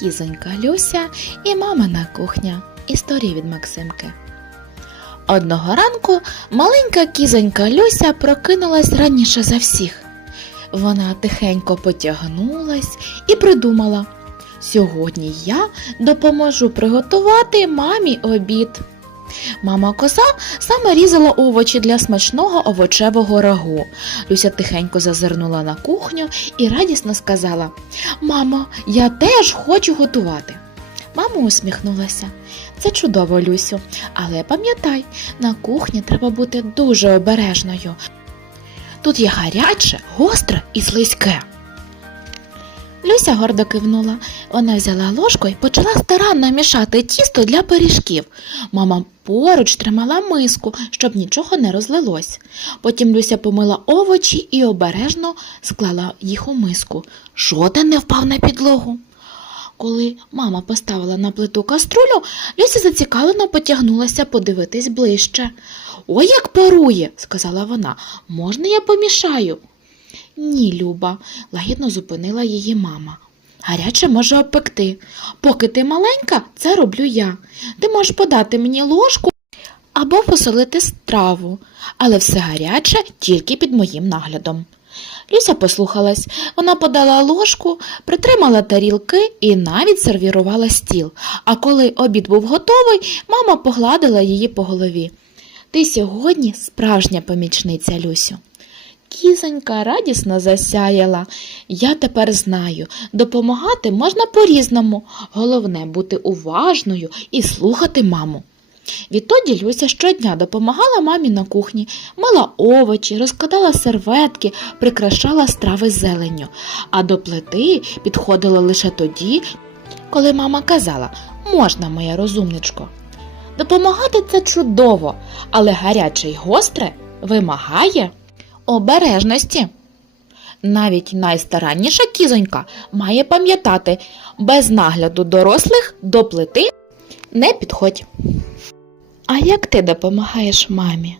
Кізонька Люся і мамина кухня. Історії від Максимки. Одного ранку маленька кізонька Люся прокинулась раніше за всіх. Вона тихенько потягнулась і придумала: сьогодні я допоможу приготувати мамі обід. Мама коза саме різала овочі для смачного овочевого рагу. Люся тихенько зазирнула на кухню і радісно сказала: Мамо, я теж хочу готувати. Мама усміхнулася. Це чудово, Люсю, але пам'ятай, на кухні треба бути дуже обережною. Тут є гаряче, гостре і слизьке. Люся гордо кивнула. Вона взяла ложку і почала старанно мішати тісто для пиріжків. Мама поруч тримала миску, щоб нічого не розлилось. Потім Люся помила овочі і обережно склала їх у миску. Жоден не впав на підлогу. Коли мама поставила на плиту каструлю, Люся зацікавлено потягнулася подивитись ближче. Ой, як парує, сказала вона. Можна я помішаю? Ні, Люба, лагідно зупинила її мама. Гаряче може обпекти. Поки ти маленька, це роблю я. Ти можеш подати мені ложку або посолити страву, але все гаряче тільки під моїм наглядом. Люся послухалась. Вона подала ложку, притримала тарілки і навіть сервірувала стіл. А коли обід був готовий, мама погладила її по голові. Ти сьогодні справжня помічниця, Люсю. Кізонька радісно засяяла. Я тепер знаю, допомагати можна по-різному. Головне бути уважною і слухати маму. Відтоді Люся щодня допомагала мамі на кухні, мила овочі, розкладала серветки, прикрашала страви зеленню, а до плити підходила лише тоді, коли мама казала можна, моя розумничко. Допомагати це чудово, але гаряче й гостре вимагає обережності. Навіть найстаранніша кізонька має пам'ятати, без нагляду дорослих до плити не підходь. А як ти допомагаєш мамі?